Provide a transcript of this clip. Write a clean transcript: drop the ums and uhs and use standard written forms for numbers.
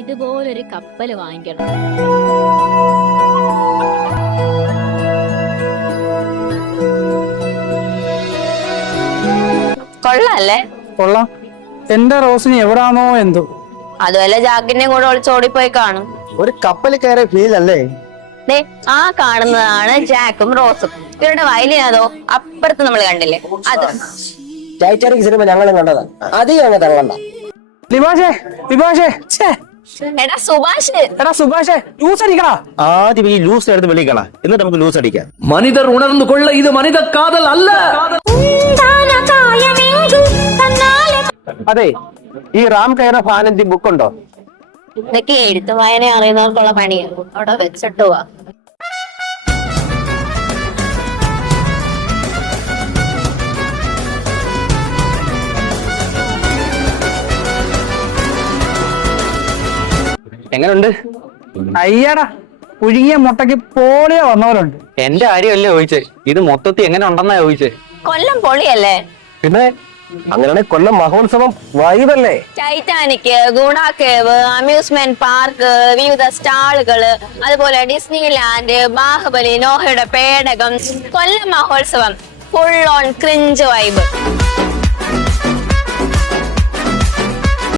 ഇതുപോലൊരു കപ്പല് വാങ്ങിക്കണം. കൊള്ളാല്ലേ? കൊള്ളാം. എന്റെ റോസിന് എവിടാണോ എന്തോ. അതുവല്ല ജാക്കിന്റെ കൂടെ ഒളിച്ചോടിപ്പോയി കാണും. ഒരു കപ്പലിൽ കയറിയ ഫീൽ അല്ലേ? ദേ ആ കാണുന്നതാണ് ജാക്കും റോസും. ഇവരുടെ വയലിൻ അതോ അപ്പുറത്ത് നമ്മൾ കണ്ടില്ലേ അത്. ടൈറ്റാനിക് സിനിമ ഞങ്ങളും കണ്ടതാ. അധികം അങ്ങ് തള്ളണ്ട. ലിബാഷേ, ലിബാഷേ, ഛേ. എടാ സുഭാഷ്, എടാ സുഭാഷേ, ജ്യൂസ് അടിക്കടാ. ആദ്യം ഈ ലൂസ് എടുത്ത് വെളിക്കള, എന്നിട്ട് നമുക്ക് ലൂസ് അടിക്കാം. മനിതർ ഉണർന്നു കൊള്ള, ഇത് മനിത കാതൽ അല്ല. അതെ, ഈ റാം കയറ ഫാനന്തി ബുക്ക് ഉണ്ടോ? ഇതൊക്കെ എഴുത്ത് വായന അറിയുന്നവർക്കുള്ള പണിയാണ്. അവിടെ വെച്ചിട്ട് പോവാ. എങ്ങനുണ്ട്? അയ്യടാ, പുഴുങ്ങിയ മുട്ടയ്ക്ക് പോളിയോ വന്നവരുണ്ട്. എന്റെ കാര്യമല്ലേ ചോദിച്ചേ, ഇത് മൊത്തത്തിൽ എങ്ങനെ ഉണ്ടെന്നാ ചോദിച്ചേ. കൊല്ലം പൊളിയല്ലേ? പിന്നെ അങ്ങനെയാണെങ്കിൽ കൊല്ലം മഹോത്സവം വൈബല്ലേ? ടൈറ്റാനിക്, ഗുണ കേവ്, അമ്യൂസ്മെന്റ് പാർക്ക്, വിവിധ സ്റ്റാളുകള്, അതുപോലെ ഡിസ്നി ലാൻഡ്, ബാഹുബലി, നോഹയുടെ പേടകം. കൊല്ലം മഹോത്സവം ഫുൾ ഓൺ ക്രിഞ്ച് വൈബ്.